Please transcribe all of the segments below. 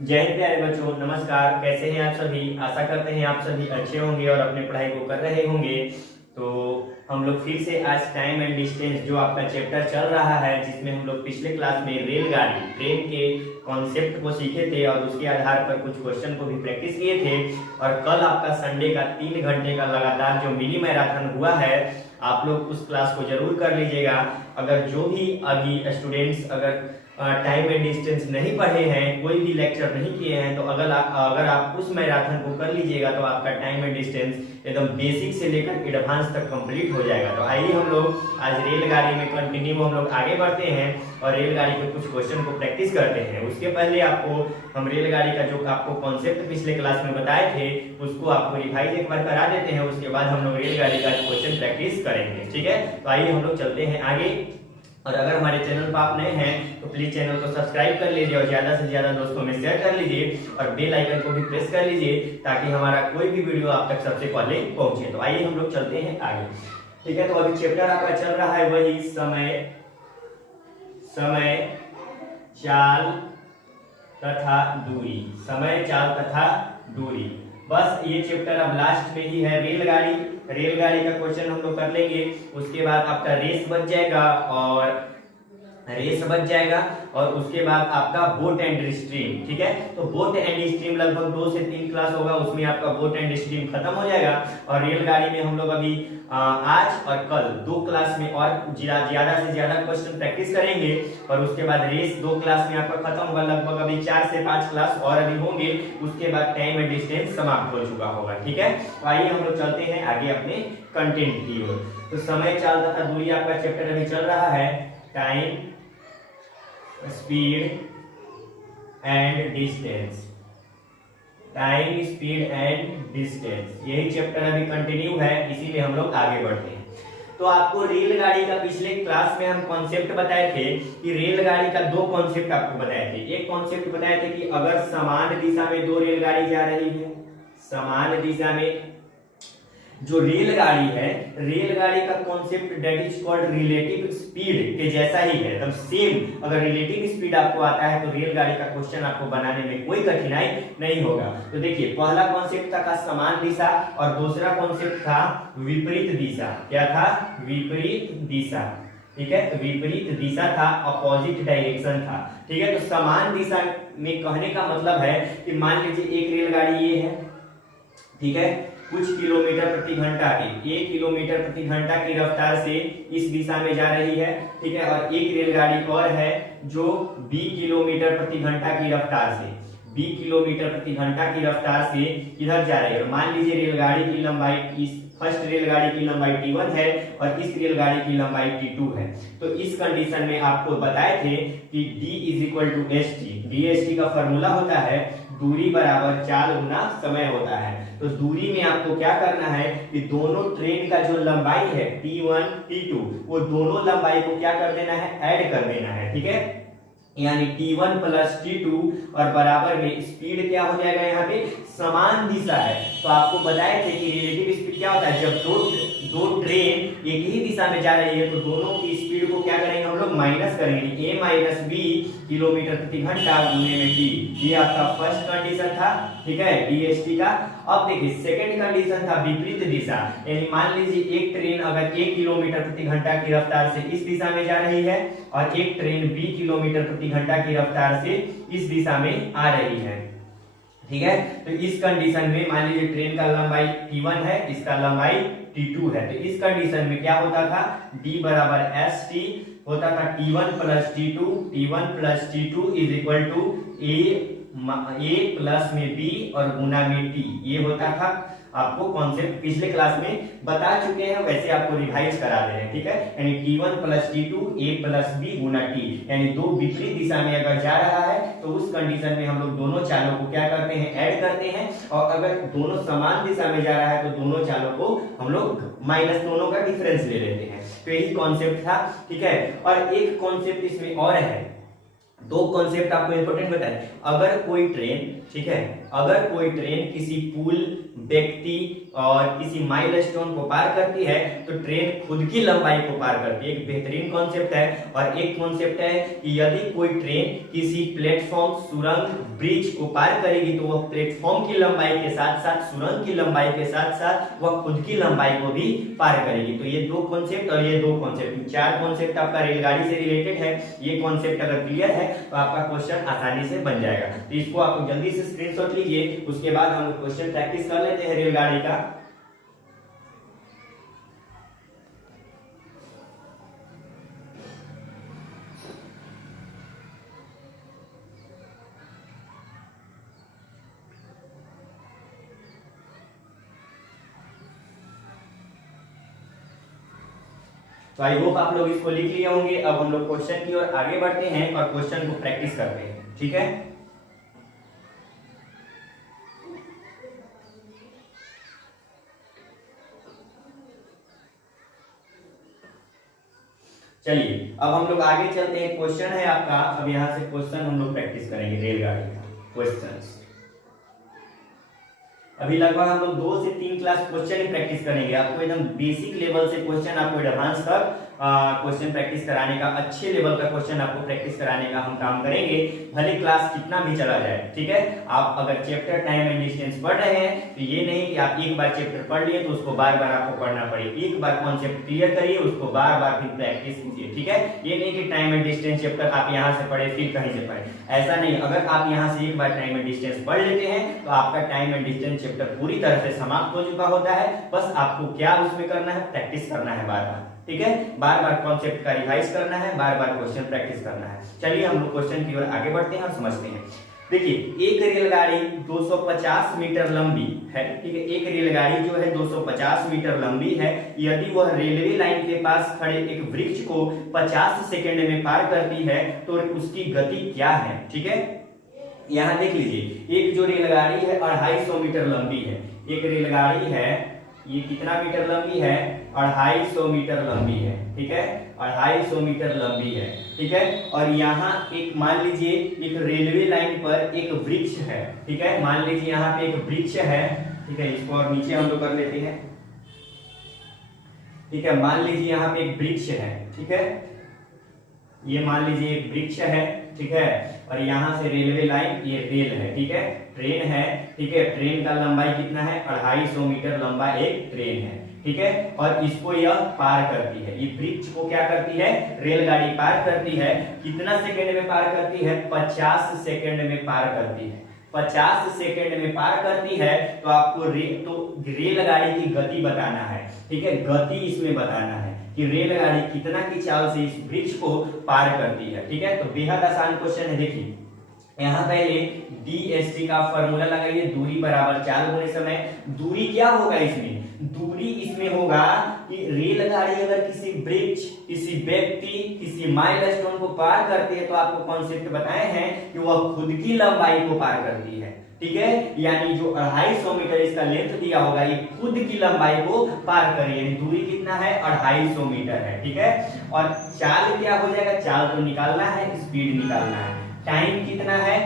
जय हिंद प्यारे बच्चों, नमस्कार। कैसे हैं आप सभी? आशा करते हैं आप सभी अच्छे होंगे और अपनी पढ़ाई को कर रहे होंगे। तो हम लोग फिर से आज टाइम एंड डिस्टेंस जो आपका चैप्टर चल रहा है, जिसमें हम लोग पिछले क्लास में रेलगाड़ी ट्रेन के कॉन्सेप्ट को सीखे थे और उसके आधार पर कुछ क्वेश्चन को भी प्रैक्टिस किए थे। और कल आपका संडे का 3 घंटे का लगातार जो मिनी मैराथन हुआ है, आप लोग उस क्लास को जरूर कर लीजिएगा। अगर जो भी अभी स्टूडेंट्स अगर टाइम एंड डिस्टेंस नहीं पढ़े हैं, कोई भी लेक्चर नहीं किए हैं, तो अगर आप उस मैराथन को कर लीजिएगा तो आपका टाइम एंड डिस्टेंस एकदम बेसिक से लेकर एडवांस तक कंप्लीट हो जाएगा। तो आइए हम लोग आज रेलगाड़ी में कंटिन्यू हम लोग आगे बढ़ते हैं और रेलगाड़ी के कुछ क्वेश्चन को प्रैक्टिस करते हैं। उसके पहले आपको हम रेलगाड़ी का जो आपको कॉन्सेप्ट पिछले क्लास में बताए थे उसको आपको रिवाइज एक बार करा देते हैं। उसके बाद हम लोग रेलगाड़ी का क्वेश्चन प्रैक्टिस करेंगे, ठीक है। तो आइए हम लोग चलते हैं आगे। और अगर हमारे चैनल पर आप नए हैं तो प्लीज चैनल को सब्सक्राइब कर लीजिए और ज्यादा से ज्यादा दोस्तों में शेयर कर लीजिए और बेल आइकन को भी प्रेस कर लीजिए ताकि हमारा कोई भी वीडियो आप तक सबसे पहले पहुंचे। तो आइए हम लोग चलते हैं आगे, ठीक है। तो अभी चैप्टर आपका चल रहा है वही समय चाल तथा दूरी। समय चाल तथा दूरी, बस ये चैप्टर अब लास्ट में ही है। रेलगाड़ी का क्वेश्चन हम लोग कर लेंगे। उसके बाद आपका रेस बच जाएगा और उसके बाद आपका बोट एंड स्ट्रीम, ठीक है। तो बोट एंड स्ट्रीम लगभग 2 से 3 क्लास होगा, उसमें आपका बोट एंड स्ट्रीम खत्म हो जाएगा। और रेलगाड़ी में हम लोग अभी आज और कल 2 क्लास में और ज्यादा से ज्यादा क्वेश्चन प्रैक्टिस करेंगे। और उसके बाद रेस 2 क्लास में आपका खत्म होगा। लगभग अभी 4 से 5 क्लास और अभी होंगे। उसके बाद टाइम एंड डिस्टेंस समाप्त हो चुका होगा, ठीक है। तो आइए हम लोग चलते हैं आगे अपने कंटेंट की ओर। तो समय चाल तथा दूरी आपका चैप्टर अभी चल रहा है। Time, speed and distance, time, speed and distance, यही चैप्टर अभी कंटिन्यू है, इसीलिए हम लोग आगे बढ़ते हैं। तो आपको रेलगाड़ी का पिछले क्लास में हम कॉन्सेप्ट बताए थे कि रेलगाड़ी का 2 कॉन्सेप्ट आपको बताए थे। एक कॉन्सेप्ट बताए थे कि अगर समान दिशा में 2 रेलगाड़ी जा रही है, समान दिशा में जो रेलगाड़ी है, रेलगाड़ी का concept that is called relative speed के जैसा ही है, एकदम सेम। अगर रिलेटिव स्पीड आपको आता है तो रेलगाड़ी का क्वेश्चन आपको बनाने में कोई कठिनाई नहीं होगा। तो देखिए, पहला कॉन्सेप्ट था समान दिशा और दूसरा कॉन्सेप्ट था विपरीत दिशा। क्या था? विपरीत दिशा, ठीक है। विपरीत दिशा था, अपोजिट डायरेक्शन था, ठीक है। तो समान दिशा में कहने का मतलब है कि मान लीजिए एक रेलगाड़ी ये है, ठीक है, कुछ किलोमीटर प्रति घंटा की 1 किलोमीटर प्रति घंटा की रफ्तार से इस दिशा में जा रही है, ठीक है। और एक रेलगाड़ी और है जो 20 किलोमीटर प्रति घंटा की रफ्तार से 20 किलोमीटर प्रति घंटा की रफ्तार से इधर जा रही है। हाँ, मान लीजिए रेलगाड़ी की लंबाई, इस फर्स्ट रेलगाड़ी की लंबाई t1 है और इस रेलगाड़ी की लंबाई t2 है। तो इस कंडीशन में आपको बताए थे कि d = st। dt का फॉर्मूला होता है दूरी बराबर चाल गुना समय होता है। तो दूरी में आपको क्या करना है कि दोनों ट्रेन का जो लंबाई है t1 t2, वो दोनों लंबाई को क्या कर देना है, ऐड कर देना है, ठीक है। यानी t1 + t2 और बराबर में स्पीड क्या हो जाएगा, यहाँ पे समान दिशा है। तो आपको बताए थे कि रिलेटिव स्पीड क्या होता है, जब दो ट्रेन एक ही दिशा में जा रही है तो दोनों की स्पीड को क्या करेंगे हम लोग, माइनस करेंगे। a - b किलोमीटर प्रति घंटा गुने में t। ये आपका फर्स्ट कंडीशन था, ठीक है, dst का। अब देखिए सेकंड कंडीशन था विपरीत दिशा। यानी मान लीजिए एक ट्रेन अगर 1 किलोमीटर प्रति घंटा की रफ्तार से इस दिशा में जा रही है और एक ट्रेन 20 किलोमीटर प्रति घंटा की रफ्तार से इस दिशा में आ रही है, ठीक है। तो इस कंडीशन में मान लीजिए ट्रेन का लंबाई t1 है, इसका लंबाई t2 है। तो इस कंडीशन में क्या होता था, d = st होता था t1 + t2। t1 + t2 = a plus में b और गुना में t। ये होता था। आपको कॉन्सेप्ट पिछले क्लास में बता चुके हैं, वैसे आपको रिवाइज करा दे रहे हैं, ठीक है। यानी t1 + t2 a + b Guna t, यानी दो विपरीत दिशा में अगर जा रहा है तो उस कंडीशन में हम लोग दोनों चालों को क्या करते हैं, ऐड करते हैं। और अगर दोनों समान दिशा में जा रहा है तो दोनों चालों को हम लोग माइनस दोनों का डिफरेंस ले लेते हैं। तो यही कॉन्सेप्ट था, ठीक है। और एक कॉन्सेप्ट इसमें और है, दो कॉन्सेप्ट आपको इंपॉर्टेंट बताए। अगर कोई ट्रेन, ठीक है, अगर कोई ट्रेन किसी पुल, व्यक्ति और किसी माइलस्टोन को पार करती है तो ट्रेन खुद की लंबाई को पार करती है। एक बेहतरीन कॉन्सेप्ट है। और एक कॉन्सेप्ट है कि यदि कोई ट्रेन किसी प्लेटफॉर्म, सुरंग, ब्रिज को पार करेगी तो वह प्लेटफॉर्म की लंबाई के साथ साथ, सुरंग की लंबाई के साथ साथ वह खुद की लंबाई को भी पार करेगी। तो ये दो कॉन्सेप्ट और ये दो कॉन्सेप्ट, चार कॉन्सेप्ट आपका रेलगाड़ी से रिलेटेड है। ये कॉन्सेप्ट अगर क्लियर है तो आपका क्वेश्चन आसानी से बन जाएगा। तो इसको आप जल्दी से स्क्रीनशॉट लीजिए, उसके बाद हम क्वेश्चन प्रैक्टिस कर लेते हैं रेलगाड़ी का। तो आई होप आप लोग इसको लिख लिए होंगे। अब हम लोग क्वेश्चन की ओर आगे बढ़ते हैं और क्वेश्चन को प्रैक्टिस करते हैं, ठीक है। चलिए अब हम लोग आगे चलते हैं। क्वेश्चन है आपका, अब यहां से क्वेश्चन हम लोग प्रैक्टिस करेंगे रेलगाड़ी का क्वेश्चंस। अभी लगभग हम लोग 2 से 3 क्लास क्वेश्चन ही प्रैक्टिस करेंगे। आपको एकदम बेसिक लेवल से क्वेश्चन आपको एडवांस तक क्वेश्चन प्रैक्टिस कराने का, अच्छे लेवल का क्वेश्चन आपको प्रैक्टिस कराने का हम काम करेंगे, भले क्लास कितना भी चला जाए, ठीक है। आप अगर चैप्टर टाइम एंड डिस्टेंस पढ़ रहे हैं तो ये नहीं कि आप एक बार चैप्टर पढ़ लिए तो उसको बार बार आपको पढ़ना पड़े। एक बार कॉन्सेप्ट क्लियर करिए, उसको बार बार फिर प्रैक्टिस कीजिए, ठीक है। ये नहीं कि टाइम एंड डिस्टेंस चैप्टर आप यहाँ से पढ़े फिर कहीं से पढ़े, ऐसा नहीं। अगर आप यहाँ से एक बार टाइम एंड डिस्टेंस पढ़ लेते हैं तो आपका टाइम एंड डिस्टेंस चैप्टर पूरी तरह से समाप्त हो चुका होता है। बस आपको क्या उसमें करना है, प्रैक्टिस करना है बार बार, ठीक है। बार बार कॉन्सेप्ट का रिवाइज करना है, बार बार क्वेश्चन प्रैक्टिस करना है। चलिए हम लोग क्वेश्चन की ओर आगे बढ़ते हैं और समझते हैं। देखिए एक रेलगाड़ी 250 मीटर लंबी है, ठीक है। एक रेलगाड़ी जो है 250 मीटर लंबी है। यदि वह रेलवे लाइन के पास खड़े एक वृक्ष को 50 सेकंड में पार करती है तो उसकी गति क्या है, ठीक है। यहाँ देख लीजिए, एक जो रेलगाड़ी है 250 मीटर लंबी है। एक रेलगाड़ी है, ये कितना मीटर लंबी है, 250 मीटर लंबी है, ठीक है। 250 मीटर लंबी है, ठीक है। और यहाँ एक मान लीजिए एक रेलवे लाइन पर एक वृक्ष है, ठीक है। मान लीजिए यहाँ पे एक वृक्ष है, ठीक है। इसको और नीचे हम लोग कर लेते हैं, ठीक है। मान लीजिए यहाँ पे एक वृक्ष है, ठीक है। ये मान लीजिए एक वृक्ष है, ठीक है। और यहाँ से रेलवे लाइन, ये रेल है, ठीक है। ट्रेन है, ठीक है। ट्रेन का लंबाई कितना है, 250 मीटर लंबा एक ट्रेन है, ठीक है। और इसको यह पार करती है, ये वृक्ष को क्या करती है, रेलगाड़ी पार करती है। कितना सेकंड में पार करती है, 50 सेकंड में पार करती है। 50 सेकंड में पार करती है तो आपको रेलगाड़ी की गति बताना है, ठीक है। गति इसमें बताना है कि रेलगाड़ी कितना की चाल से इस वृक्ष को पार करती है, ठीक है। तो बेहद आसान क्वेश्चन है। देखिए यहाँ पहले DST का फॉर्मूला लगाइए, दूरी बराबर चाल होने समय। दूरी क्या होगा इसमें, दूरी इसमें होगा कि रेलगाड़ी अगर किसी वृक्ष, किसी व्यक्ति, किसी माइलस्टोन को पार करती है तो आपको कॉन्सेप्ट बताए हैं कि वह खुद की लंबाई को पार करती है, ठीक है। यानी जो 250 मीटर इसका लेंथ दिया होगा ये खुद की लंबाई को पार करे, यानी दूरी कितना है, 250 मीटर है, ठीक है। और चाल क्या हो जाएगा, चाल तो निकालना है, स्पीड निकालना है। टाइम कितना है,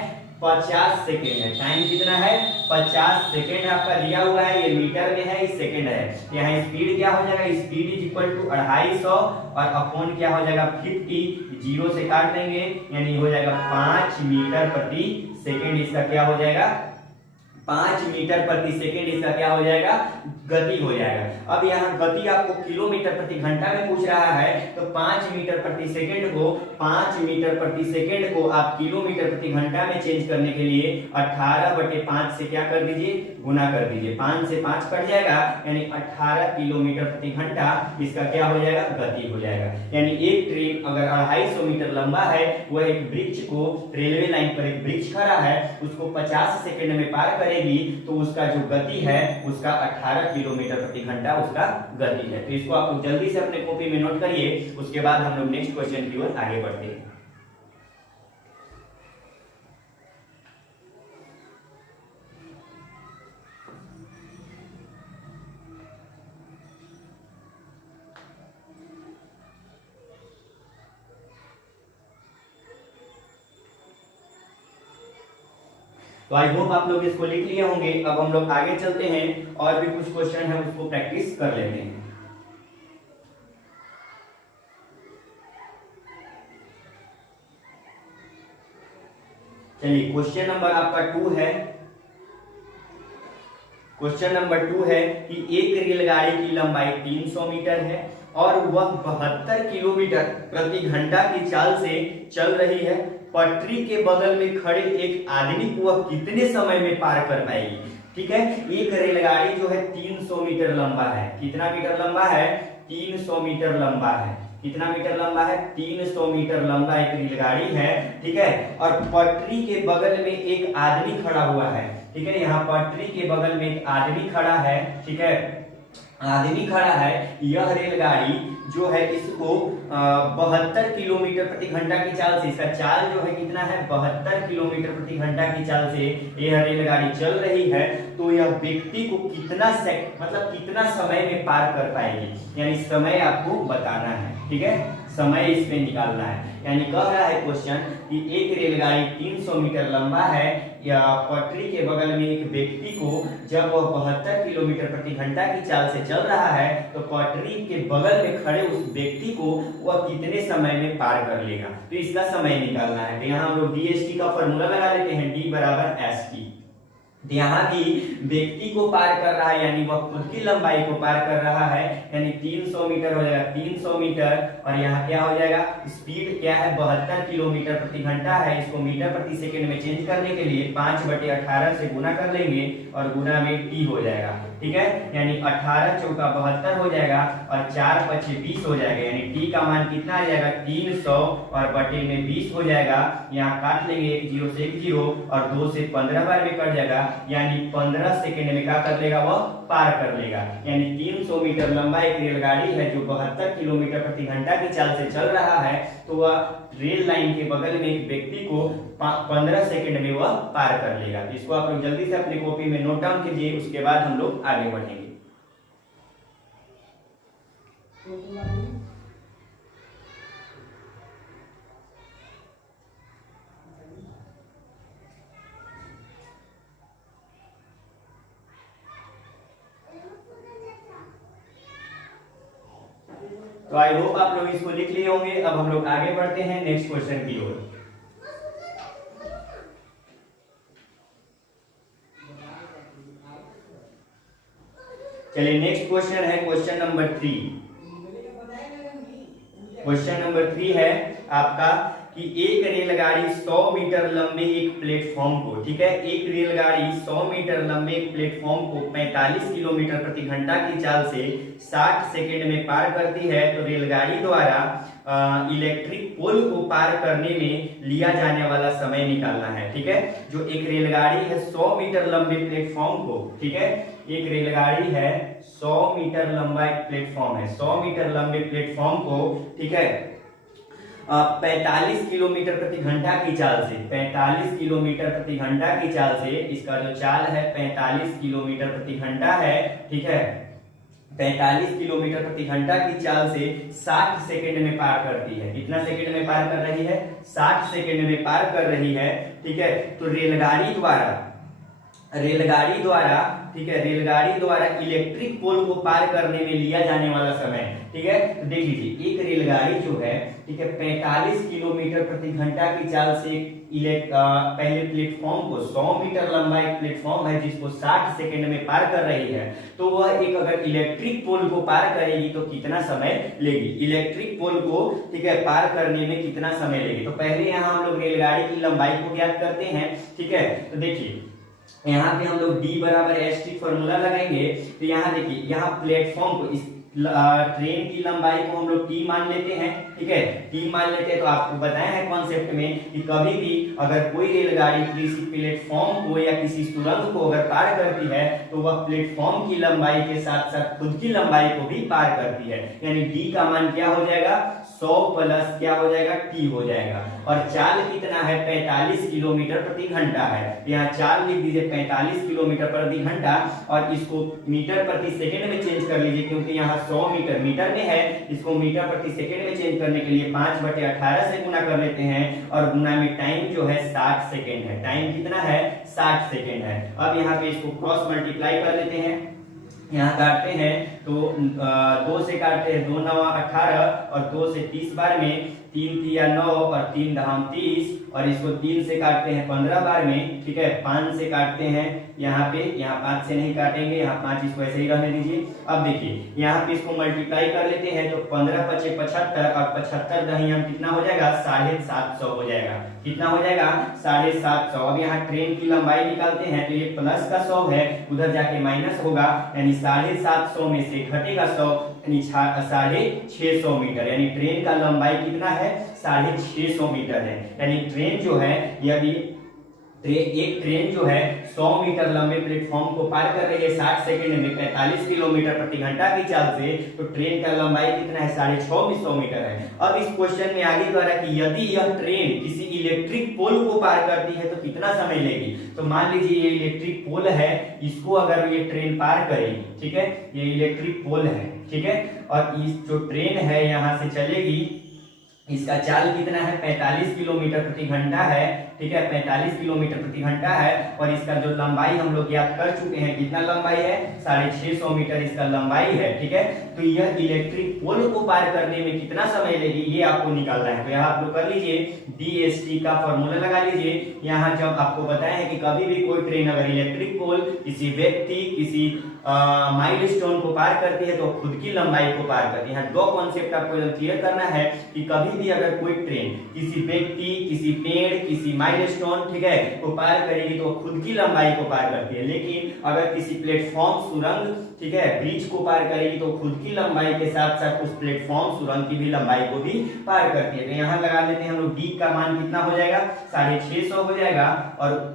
50 सेकेंड है। टाइम कितना है, 50 सेकेंड आपका दिया हुआ है, ये मीटर में है, इस सेकेंड है। यहाँ स्पीड क्या हो जाएगा, स्पीड इज इक्वल टू 250 और अपॉन क्या हो जाएगा 50, जीरो से काट देंगे यानी हो जाएगा 5 मीटर प्रति सेकेंड। इसका क्या हो जाएगा, 5 मीटर प्रति सेकेंड इसका क्या हो जाएगा, गति हो जाएगा। अब यहाँ गति आपको किलोमीटर प्रति घंटा में पूछ रहा है तो 5 मीटर प्रति सेकेंड को 5 मीटर प्रति सेकेंड को आप किलोमीटर प्रति घंटा में चेंज करने के लिए 18/5 से क्या कर दीजिए, गुना कर दीजिए। 5 से 5 कट जाएगा यानी 18 किलोमीटर प्रति घंटा इसका क्या हो जाएगा, गति हो जाएगा। यानी एक ट्रेन अगर 250 मीटर लंबा है, वह एक वृक्ष को, रेलवे लाइन पर एक वृक्ष खड़ा है, उसको 50 सेकेंड में पार करेगी तो उसका जो गति है उसका 18 किलोमीटर प्रति घंटा उसका गति है। तो इसको आप जल्दी से अपने कॉपी में नोट करिए, उसके बाद हम लोग नेक्स्ट क्वेश्चन की ओर आगे बढ़ते हैं। तो आई होप आप लोग इसको लिख लिए होंगे। अब हम लोग आगे चलते हैं और भी कुछ क्वेश्चन है उसको प्रैक्टिस कर लेते हैं। चलिए क्वेश्चन नंबर आपका 2 है। क्वेश्चन नंबर 2 है कि एक रेलगाड़ी की लंबाई 300 मीटर है और वह 72 किलोमीटर प्रति घंटा की चाल से चल रही है। पटरी के बगल में खड़े एक आदमी को वह कितने समय में पार कर पाएगी? ठीक है, एक रेलगाड़ी जो है 300 मीटर लंबा है। कितना मीटर लंबा है? 300 मीटर लंबा है। कितना मीटर लंबा है? 300 मीटर लंबा एक रेलगाड़ी है। ठीक है, और पटरी के बगल में एक आदमी खड़ा हुआ है। ठीक है, यहाँ पटरी के बगल में एक आदमी खड़ा है। ठीक है, आदमी खड़ा है। यह रेलगाड़ी जो है इसको 72 किलोमीटर प्रति घंटा की चाल से, इसका चाल जो है कितना है? 72 किलोमीटर प्रति घंटा की चाल से यह रेलगाड़ी चल रही है। तो यह व्यक्ति को कितना मतलब कितना समय में पार कर पाएगी, यानी समय आपको बताना है। ठीक है, समय इसमें निकालना है। यानी कह रहा है क्वेश्चन कि एक रेलगाड़ी 300 मीटर लंबा है या पटरी के बगल में एक व्यक्ति को जब वह 72 किलोमीटर प्रति घंटा की चाल से चल रहा है तो पटरी के बगल में खड़े उस व्यक्ति को वह कितने समय में पार कर लेगा। तो इसका समय निकालना है। तो यहाँ हम लोग DST का फॉर्मूला लगा लेते हैं, D बराबर ST। यहाँ भी व्यक्ति को पार कर रहा है, यानी वह खुद की लंबाई को पार कर रहा है, यानी 300 मीटर हो जाएगा 300 मीटर। और यहाँ क्या हो जाएगा? स्पीड क्या है? 72 किलोमीटर प्रति घंटा है। इसको मीटर प्रति सेकंड में चेंज करने के लिए 5/18 से गुना कर लेंगे और गुना में t हो जाएगा। ठीक है, यानी 18 चौका 72 हो जाएगा और 4 पचे 20 हो जाएगा। यानी t का मान कितना आ जाएगा? 300 और बटे में 20 हो जाएगा। यहाँ काट लेंगे, 1 0 से 1 0 और 2 से 15 बार में कट जाएगा, यानी 15 सेकंड में क्या कर लेगा? वह पार कर लेगा। यानी 300 मीटर लंबा एक रेलगाड़ी है जो 72 किलोमीटर प्रति घंटा की चाल से चल रहा है। तो वह रेल लाइन के बगल में एक व्यक्ति को 15 सेकंड में वह पार कर लेगा। तो इसको आप लोग जल्दी से अपनी कॉपी में नोट डाउन कीजिए, उसके बाद हम लोग आगे बढ़ेंगे। तो आई होप आप लोग इसको लिख लिए होंगे। अब हम लोग आगे बढ़ते हैं नेक्स्ट क्वेश्चन की ओर। चलिए नेक्स्ट क्वेश्चन है क्वेश्चन नंबर 3। क्वेश्चन नंबर 3 है आपका कि एक रेलगाड़ी 100 मीटर लंबे एक प्लेटफॉर्म को, ठीक है, एक रेलगाड़ी 100 मीटर लंबे एक प्लेटफॉर्म को 45 किलोमीटर प्रति घंटा की चाल से 60 सेकंड में पार करती है। तो रेलगाड़ी द्वारा इलेक्ट्रिक पोल को पार करने में लिया जाने वाला समय निकालना है। ठीक है, जो एक रेलगाड़ी है 100 मीटर लंबे प्लेटफॉर्म को, ठीक है, एक रेलगाड़ी है 100 मीटर लंबा एक प्लेटफॉर्म है, 100 मीटर लंबे प्लेटफॉर्म को, ठीक है, 45 किलोमीटर प्रति घंटा की चाल से, 45 किलोमीटर प्रति घंटा की चाल से, इसका जो चाल है 45 किलोमीटर प्रति घंटा है, ठीक है, 45 किलोमीटर प्रति घंटा की चाल से 60 सेकंड में पार करती है। कितना सेकंड में पार कर रही है? 60 सेकंड में पार कर रही है। ठीक है, तो रेलगाड़ी द्वारा ठीक है, रेलगाड़ी द्वारा इलेक्ट्रिक पोल को पार करने में लिया जाने वाला समय, ठीक है, तो देख लीजिए, एक रेलगाड़ी जो है, ठीक है, 45 किलोमीटर प्रति घंटा की चाल से पहले प्लेटफॉर्म को, 100 मीटर लंबा एक प्लेटफॉर्म है जिसको 60 सेकंड में पार कर रही है, तो वह एक अगर इलेक्ट्रिक पोल को पार करेगी तो कितना समय लेगी? इलेक्ट्रिक पोल को, ठीक है, पार करने में कितना समय लेगी? तो पहले यहाँ हम लोग रेलगाड़ी की लंबाई को ज्ञात करते हैं। ठीक है, तो देखिए यहाँ पे हम लोग D बराबर ST फॉर्मूला लगाएंगे। तो यहाँ देखिए, यहाँ प्लेटफॉर्म को, इस ट्रेन की लंबाई को हम लोग T मान लेते हैं। ठीक है, T मान लेते हैं। तो आपको बताया है कॉन्सेप्ट में कि कभी भी अगर कोई रेलगाड़ी किसी प्लेटफॉर्म को या किसी सुरंग को अगर पार करती है तो वह प्लेटफॉर्म की लंबाई के साथ साथ खुद की लंबाई को भी पार करती है। यानी D का मान क्या हो जाएगा? 100 प्लस क्या हो जाएगा? T हो जाएगा। और चाल कितना है 45 किलोमीटर प्रति घंटा है। यहाँ चाल लिख दीजिए 45 किलोमीटर प्रति घंटा और इसको मीटर प्रति सेकंड में चेंज कर लीजिए, क्योंकि यहाँ 100 मीटर में है, इसको मीटर प्रति सेकंड में चेंज करने के लिए 5/18 से गुना कर लेते हैं और गुना में टाइम जो है 60 सेकेंड है। टाइम कितना है 60 सेकेंड है। अब यहाँ पे इसको क्रॉस मल्टीप्लाई कर लेते हैं, यहाँ काटते हैं तो 2 से काटते हैं, 2 9 18 और 2 से 30 बार में, 3 तिया 9 और 3 दहाम 30 और इसको 3 से काटते हैं 15 बार में, ठीक है। 5 से काटते हैं यहाँ पे, यहाँ 5 से नहीं काटेंगे, यहाँ 5 इसको ऐसे ही रहने दीजिए। अब देखिए यहाँ पे इसको मल्टीप्लाई कर लेते हैं तो 15 × 5 = 75 और 75 दहियां कितना हो जाएगा 750 हो जाएगा। कितना हो जाएगा 750। अब यहाँ ट्रेन की लंबाई निकालते हैं तो ये प्लस का 100 है, उधर जाके माइनस होगा, यानी 750 में से घटेगा 100 यानी 650 मीटर, यानी ट्रेन का लंबाई कितना है 650 मीटर है। यानी ट्रेन जो है, यदि एक ट्रेन जो है 100 मीटर लंबे प्लेटफॉर्म को पार कर रही है 60 सेकंड में 45 किलोमीटर प्रति घंटा की चाल से, तो ट्रेन का लंबाई कितना है 650 मीटर है। अब इस क्वेश्चन में आगे कह रहा है कि यदि यह ट्रेन किसी इलेक्ट्रिक पोल को पार करती है तो कितना समय लेगी। तो मान लीजिए ये इलेक्ट्रिक पोल है, इसको अगर ये ट्रेन पार करेगी, ठीक है, ये इलेक्ट्रिक पोल है, ठीक है, और इस जो ट्रेन है यहाँ से चलेगी, इसका चाल कितना है 45 किलोमीटर प्रति घंटा है, ठीक है, 45 किलोमीटर प्रति घंटा है और इसका जो लंबाई हम लोग याद कर चुके हैं, कितना लंबाई है 650 मीटर इसका लंबाई है, ठीक है। तो यह इलेक्ट्रिक पोल को पार करने में कितना समय लेगी ये आपको निकालना है। तो यहाँ आप लोग कर लीजिए DST का फॉर्मूला लगा लीजिए। यहाँ जब आपको बताया है कि कभी भी कोई ट्रेन अगर इलेक्ट्रिक पोल किसी व्यक्ति किसी माइलस्टोन को पार करती है तो खुद की लंबाई को पार करती है। यहाँ 2 कॉन्सेप्ट आपको क्लियर करना है कि कभी भी अगर कोई ट्रेन किसी व्यक्ति किसी पेड़ किसी माइलस्टोन, ठीक है, को पार करेगी तो खुद की लंबाई को पार करती है, लेकिन अगर किसी प्लेटफॉर्म सुरंग, ठीक है, ब्रिज को पार करेगी तो खुद की लंबाई के साथ साथ उस प्लेटफॉर्म सुरंग की भी लंबाई को भी पार करती है। तो यहाँ लगा लेते हैं हम लोग, D का मान कितना हो जाएगा 650 हो जाएगा और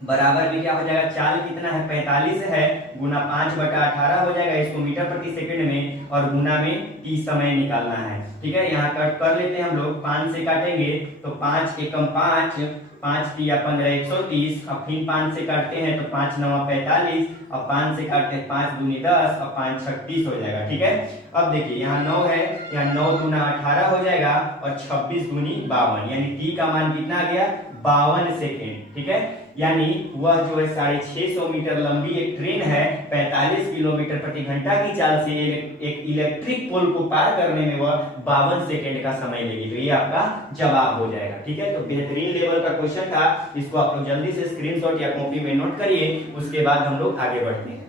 बराबर भी क्या हो जाएगा, चाल कितना है 45 है, गुना 5/18 हो जाएगा, इसको मीटर प्रति सेकंड में और गुना में t समय निकालना है, ठीक है। यहाँ कट कर लेते हैं हम लोग, 5 से काटेंगे तो 5 एकम 5, 5 तिया 15 130, अब फिर 5 से काटते हैं तो 5 9 45, अब 5 से काटते हैं 5 दूनी 10 और 5 36 हो जाएगा, ठीक है। अब देखिए यहाँ 9 है, यहाँ 9 दूना 18 हो जाएगा और 26 दूनी 52, यानी t का मान कितना आ गया 52 सेकेंड, ठीक है। यानी वह जो है 650 मीटर लंबी एक ट्रेन है 45 किलोमीटर प्रति घंटा की चाल से एक इलेक्ट्रिक पोल को पार करने में वह 52 सेकेंड का समय लेगी। तो ये आपका जवाब हो जाएगा, ठीक है। तो बेहतरीन लेवल का क्वेश्चन था, इसको आप लोग जल्दी से स्क्रीनशॉट या कॉपी में नोट करिए, उसके बाद हम लोग आगे बढ़ते हैं।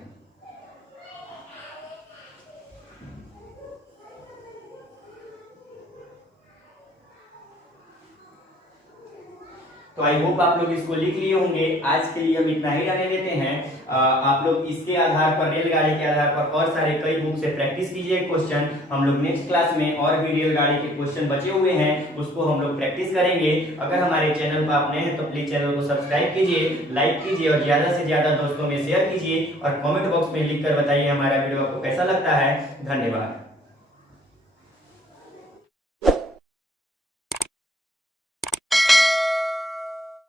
तो आई होप आप लोग इसको लिख लिए होंगे। आज के लिए हम इतना ही रहने देते हैं। आप लोग इसके आधार पर, रेलगाड़ी के आधार पर और सारे कई बुक से प्रैक्टिस कीजिए क्वेश्चन। हम लोग नेक्स्ट क्लास में और भी रेलगाड़ी के क्वेश्चन बचे हुए हैं, उसको हम लोग प्रैक्टिस करेंगे। अगर हमारे चैनल पर आप नए हैं तो प्लीज चैनल को सब्सक्राइब कीजिए, लाइक कीजिए और ज्यादा से ज्यादा दोस्तों में शेयर कीजिए और कॉमेंट बॉक्स में लिख कर बताइए हमारा वीडियो आपको कैसा लगता है। धन्यवाद।